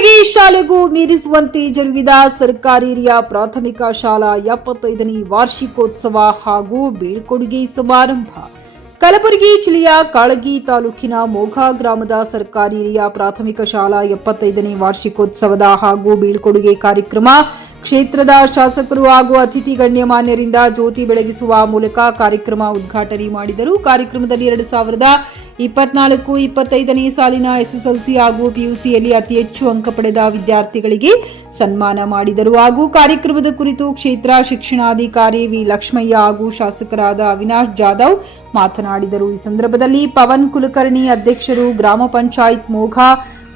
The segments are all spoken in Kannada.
ಕಲಬುರಗಿ ಶಾಲೆಗೂ ಮೀರಿಸುವಂತೆ ಜರುಗಿದ ಸರ್ಕಾರಿ ಹಿರಿಯ ಪ್ರಾಥಮಿಕ ಶಾಲಾ 75ನೇ ವಾರ್ಷಿಕೋತ್ಸವ ಹಾಗೂ ಬೀಳ್ಕೊಡುಗೆ ಸಮಾರಂಭ. ಕಲಬುರಗಿ ಜಿಲ್ಲೆಯ ಕಾಳಗಿ ತಾಲೂಕಿನ ಮೋಘಾ ಗ್ರಾಮದ ಸರ್ಕಾರಿ ಹಿರಿಯ ಪ್ರಾಥಮಿಕ ಶಾಲಾ 75ನೇ ವಾರ್ಷಿಕೋತ್ಸವದ ಹಾಗೂ ಬೀಳ್ಕೊಡುಗೆ ಕಾರ್ಯಕ್ರಮ ಕ್ಷೇತ್ರದ ಶಾಸಕರು ಹಾಗೂ ಅತಿಥಿ ಗಣ್ಯಮಾನ್ಯರಿಂದ ಜ್ಯೋತಿ ಬೆಳಗಿಸುವ ಮೂಲಕ ಕಾರ್ಯಕ್ರಮ ಉದ್ಘಾಟನೆ ಮಾಡಿದರು. ಕಾರ್ಯಕ್ರಮದಲ್ಲಿ 2024-25ನೇ ಸಾಲಿನ ಎಸ್ಎಸ್ಎಲ್ಸಿ ಹಾಗೂ ಪಿಯುಸಿಯಲ್ಲಿ ಅತಿ ಹೆಚ್ಚು ಅಂಕ ಪಡೆದ ವಿದ್ಯಾರ್ಥಿಗಳಿಗೆ ಸನ್ಮಾನ ಮಾಡಿದರು. ಹಾಗೂ ಕಾರ್ಯಕ್ರಮದ ಕುರಿತು ಕ್ಷೇತ್ರ ಶಿಕ್ಷಣಾಧಿಕಾರಿ ವಿ ಲಕ್ಷ್ಮಯ್ಯ ಹಾಗೂ ಶಾಸಕರಾದ ಅವಿನಾಶ್ ಜಾಧವ್ ಮಾತನಾಡಿದರು. ಈ ಸಂದರ್ಭದಲ್ಲಿ ಪವನ್ ಕುಲಕರ್ಣಿ ಅಧ್ಯಕ್ಷರು, ಗ್ರಾಮ ಪಂಚಾಯತ್ ಮೋಘಾ,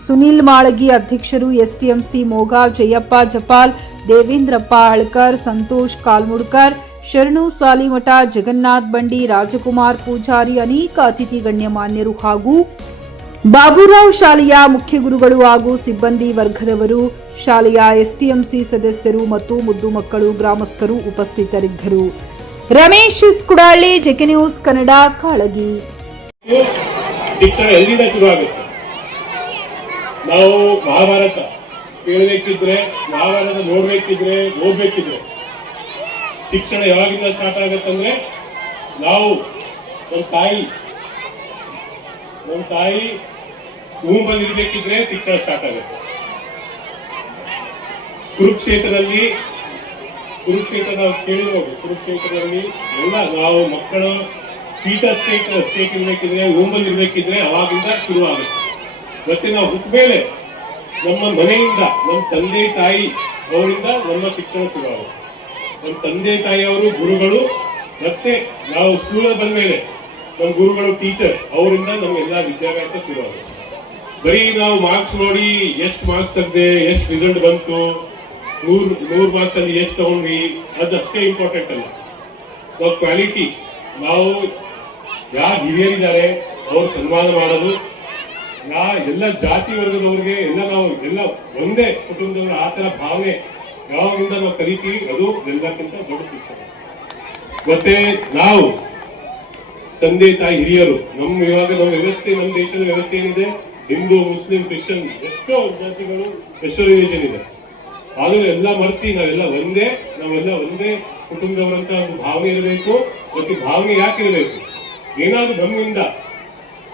ಸುನಿಲ್ ಮಾಳಗಿ ಅಧ್ಯಕ್ಷರು, ಎಸ್ಟಿಎಂಸಿ ಮೋಘಾ, ಜಯಪ್ಪ ಜಪಾಲ್, ದೇವೇಂದ್ರಪ್ಪ ಹಳ್ಕರ್, ಸಂತೋಷ್ ಕಾಲ್ಮುಡ್ಕರ್, ಶರಣು ಸಾಲಿಮಠ, ಜಗನ್ನಾಥ್ ಬಂಡಿ, ರಾಜಕುಮಾರ್ ಪೂಜಾರಿ, ಅನೇಕ ಅತಿಥಿ ಗಣ್ಯಮಾನ್ಯರು ಹಾಗೂ ಬಾಬುರಾವ್ ಶಾಲೆಯ ಮುಖ್ಯ ಗುರುಗಳು ಹಾಗೂ ಸಿಬ್ಬಂದಿ ವರ್ಗದವರು, ಶಾಲೆಯ ಎಸ್ಟಿಎಂಸಿ ಸದಸ್ಯರು ಮತ್ತು ಮುದ್ದು ಮಕ್ಕಳು, ಗ್ರಾಮಸ್ಥರು ಉಪಸ್ಥಿತರಿದ್ದರು. Ramesh Kudali, JK news Kannada, Kalagi. ನಾವು ಮಹಾಭಾರತ ಕೇಳಬೇಕಿದ್ರೆ, ಮಹಾಭಾರತ ನೋಡ್ಬೇಕಿದ್ರೆ, ಓದ್ಬೇಕಿದ್ರೆ ಶಿಕ್ಷಣ ಯಾವಾಗಿಂದ ಸ್ಟಾರ್ಟ್ ಆಗತ್ತಂದ್ರೆ, ನಾವು ನಮ್ಮ ತಾಯಿ ಭೂಮಿಯಲ್ಲಿರ್ಬೇಕಿದ್ರೆ ಶಿಕ್ಷಣ ಸ್ಟಾರ್ಟ್ ಆಗುತ್ತೆ. ಕುರುಕ್ಷೇತ್ರದಲ್ಲಿ ಕೇಳಿರ್ಬೋದು, ಕುರುಕ್ಷೇತ್ರದಲ್ಲಿ ಎಲ್ಲ ನಾವು ಮಕ್ಕಳ ಫೀಟಸ್ ಸ್ಟೇಟ್ ಇರ್ಬೇಕಿದ್ರೆ, ರೂಮಲ್ಲಿ ಇರ್ಬೇಕಿದ್ರೆ ಅವಾಗಿಂದ ಶುರುವಾಗುತ್ತೆ. ಮತ್ತೆ ನಾವು ಹುಟ್ಟ ಮೇಲೆ ನಮ್ಮ ಮನೆಯಿಂದ, ನಮ್ಮ ತಂದೆ ತಾಯಿ ಅವರಿಂದ ನಮ್ಮ ಶಿಕ್ಷಣ ಶುರುವಾಗುತ್ತೆ. ನಮ್ಮ ತಂದೆ ತಾಯಿಯವರು ಗುರುಗಳು, ಮತ್ತೆ ನಾವು ಸ್ಕೂಲಲ್ಲಿ ಬಂದ ಮೇಲೆ ನಮ್ಮ ಗುರುಗಳು, ಟೀಚರ್ಸ್ ಅವರಿಂದ ನಮ್ಗೆಲ್ಲ ವಿದ್ಯಾಭ್ಯಾಸ ಶುರುವಾಗುತ್ತೆ. ಬರೀ ನಾವು ಮಾರ್ಕ್ಸ್ ನೋಡಿ ಎಷ್ಟು ಮಾರ್ಕ್ಸ್ ತೆಗ್ದೆ, ಎಷ್ಟು ರಿಸಲ್ಟ್ ಬಂತು, 100 ಮಾರ್ಕ್ಸ್ ಅಲ್ಲಿ ಎಷ್ಟು ತಗೊಂಡ್ವಿ, ಅದಷ್ಟೇ ಇಂಪಾರ್ಟೆಂಟ್ ಅಲ್ಲ. ಕ್ವಾಲಿಟಿ, ನಾವು ಯಾರು ಹಿರಿಯರಿದ್ದಾರೆ ಅವ್ರು ಸನ್ಮಾನ ಮಾಡೋದು, ಎಲ್ಲ ಜಾತಿ ವರ್ಗದವ್ರಿಗೆ ಎಲ್ಲ ಒಂದೇ ಕುಟುಂಬದವ್ರ ಆ ತರ ಭಾವನೆ ಯಾವಾಗಿಂದ ನಾವು ಕಲಿತೀವಿ, ಅದು ಎಲ್ಲಕ್ಕಿಂತ ದೊಡ್ಡ ಶಿಕ್ಷಣ. ಮತ್ತೆ ನಾವು ತಂದೆ ತಾಯಿ ಹಿರಿಯರು, ಇವಾಗ ನಮ್ಮ ವ್ಯವಸ್ಥೆ, ನಮ್ಮ ದೇಶದ ವ್ಯವಸ್ಥೆ ಏನಿದೆ, ಹಿಂದೂ, ಮುಸ್ಲಿಂ, ಕ್ರಿಶ್ಚಿಯನ್ ಎಷ್ಟೋ ಜಾತಿಗಳು ಸ್ಪೆಷಲೈಸೇಷನ್ ಇದೆ. ಆದ್ರೂ ಎಲ್ಲ ಮರ್ತಿ ನಾವೆಲ್ಲ ಒಂದೇ ಕುಟುಂಬದವರಂತ ಒಂದು ಭಾವನೆ ಇರಬೇಕು. ಮತ್ತೆ ಭಾವನೆ ಯಾಕೆ ಇರಬೇಕು? ಏನಾದ್ರೂ ನಮ್ಮಿಂದ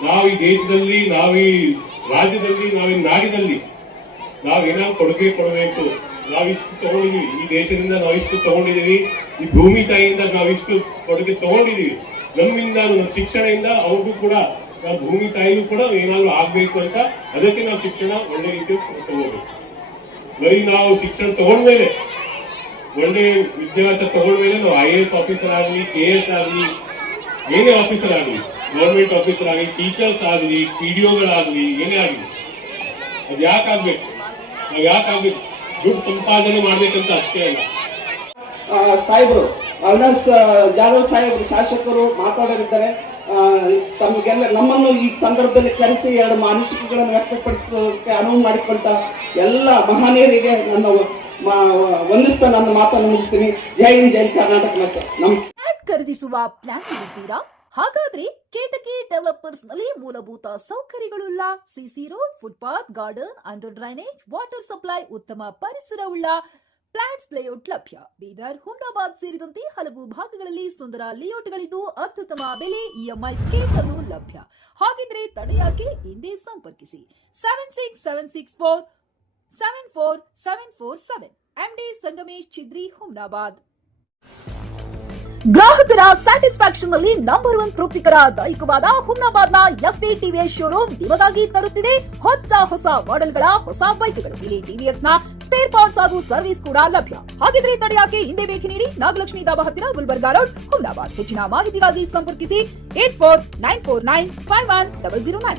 ನಾವು ಈ ದೇಶದಲ್ಲಿ, ನಾವು ಈ ರಾಜ್ಯದಲ್ಲಿ, ನಾವು ಈ ನಾಡಿನಲ್ಲಿ ನಾವೇನಾದ್ರು ಕೊಡುಗೆ ಕೊಡಬೇಕು. ನಾವಿಷ್ಟು ತಗೊಂಡಿದೀವಿ, ಈ ದೇಶದಿಂದ ನಾವಿಷ್ಟು ತಗೊಂಡಿದೀವಿ, ಈ ಭೂಮಿ ತಾಯಿಯಿಂದ ನಾವಿಷ್ಟು ಕೊಡುಗೆ ತಗೊಂಡಿದೀವಿ. ನಮ್ಮಿಂದ, ನಮ್ಮ ಶಿಕ್ಷಣದಿಂದ ಅವ್ರಿಗೂ ಕೂಡ, ನಾವು ಭೂಮಿ ತಾಯಿಗೂ ಕೂಡ ಏನಾದ್ರು ಆಗ್ಬೇಕು ಅಂತ, ಅದಕ್ಕೆ ನಾವು ಶಿಕ್ಷಣ ಒಳ್ಳೆ ರೀತಿಯಲ್ಲಿ ತಗೋಬೇಕು. ಬರೀ ನಾವು ಶಿಕ್ಷಣ ತಗೊಂಡ್ಮೇಲೆ, ಒಳ್ಳೆ ವಿದ್ಯಾಭ್ಯಾಸ ತಗೊಂಡ್ಮೇಲೆ ನಾವು IAS ಆಫೀಸರ್ ಆಗಲಿ, KS ಆಗಲಿ, ಏನೇ ಆಫೀಸರ್ ಆಗಲಿ, ಗವರ್ಮೆಂಟ್ ಆಫೀಸರ್ ಆಗಲಿ, ಟೀಚರ್ಸ್ ಆಗಲಿ, PDOಗಳಾಗಲಿ, ಏನೇ ಆಗಲಿ, ಅದು ಯಾಕಾಗ್ಬೇಕು? ನಾವು ಯಾಕಾಗ್ಬೇಕು? ದುಡ್ಡು ಸಂಪಾದನೆ ಮಾಡ್ಬೇಕಂತ ಅಷ್ಟೇ ಅಲ್ಲ. ಸಾಹೇಬರು, ಅವಿನಾಶ್ ಜಾಧವ್ ಸಾಹೇಬರು ಶಾಸಕರು ಮಾತಾಡಲಿದ್ದಾರೆ. ತಮಗೆಲ್ಲ ನಮ್ಮನ್ನು ಈ ಸಂದರ್ಭದಲ್ಲಿ ಕರೆಸಿ 2 ಅನಿಸಿಕೆಗಳನ್ನು ವ್ಯಕ್ತಪಡಿಸೋದಕ್ಕೆ ಅನುವು ಮಾಡಿಕೊಂಡ ಎಲ್ಲ ಮಹನೀಯರಿಗೆ ನನ್ನ ವಂದಿಸ್ತಾ ನನ್ನ ಮಾತನ್ನು ಮುಗಿಸ್ತೀನಿ. ಜೈ ಹಿಂದ್, ಜೈ ಕರ್ನಾಟಕ. ಮತ್ತೆ ಖರೀದಿಸುವ ಪ್ಲಾನ್ ಇದ್ದೀರಾ? ಹಾಗಾದ್ರೆ ಕೇತಕಿ ಡೆವಲಪರ್ಸ್ ನಲ್ಲಿ ಮೂಲಭೂತ ಸೌಕರ್ಯಗಳುಳ್ಳ CC road, footpath, garden, under drainage, water supply, ಉತ್ತಮ ಪರಿಸರವುಳ್ಳ ಫ್ಲಾಟ್ಸ್ ಲೇಔಟ್ ಲಭ್ಯ. ಬೀದರ್, ಹುಮ್ನಾಬಾದ್ ಸೇರಿದಂತೆ ಹಲವು ಭಾಗಗಳಲ್ಲಿ ಸುಂದರ ಲೇಔಟ್ಗಳಿದ್ದು ಅತ್ಯುತ್ತಮ ಬೆಲೆ, EMI ಸ್ಕೀಮ್ಸ್ ಅನ್ನು ಲಭ್ಯ. ಹಾಗಿದ್ರೆ ತಡೆಯಾಕೆ? ಹಿಂದೆ ಸಂಪರ್ಕಿಸಿ 7676474747. MD ಸಂಗಮೇಶ್ ಚಿದ್ರಿ, ಹುಮ್ನಾಬಾದ್. ಗ್ರಾಹಕರ ಸ್ಯಾಟಿಸ್ಫ್ಯಾಕ್ಷನ್ ನಲ್ಲಿ ನಂಬರ್ 1 ತೃಪ್ತಿಕರ ದೈಹಿಕವಾದ ಹುಮ್ನಾಬಾದ್ನ SV TVS ಶೋರೂಮ್ ನಿಮಗಾಗಿ ತರುತ್ತಿದೆ ಹೊಸ ಮಾಡೆಲ್ಗಳ ಹೊಸ ಬೈಕ್ಗಳು. ಇಲ್ಲಿ TVS ನ ಸ್ಪೇರ್ ಪಾರ್ಟ್ಸ್ ಹಾಗೂ ಸರ್ವಿಸ್ ಕೂಡ ಲಭ್ಯ. ಹಾಗಿದ್ರೆ ತಡೆಯಾಕೆ? ಹಿಂದೆ ಭೇಟಿ ನೀಡಿ. ನಾಗಲಕ್ಷ್ಮಿ ದಾಬಾ ಹತ್ತಿರ, ಗುಲ್ಬರ್ಗಾ ರೋಡ್, ಹುಮ್ನಾಬಾದ್. ಹೆಚ್ಚಿನ ಮಾಹಿತಿಗಾಗಿ ಸಂಪರ್ಕಿಸಿ 8494951009.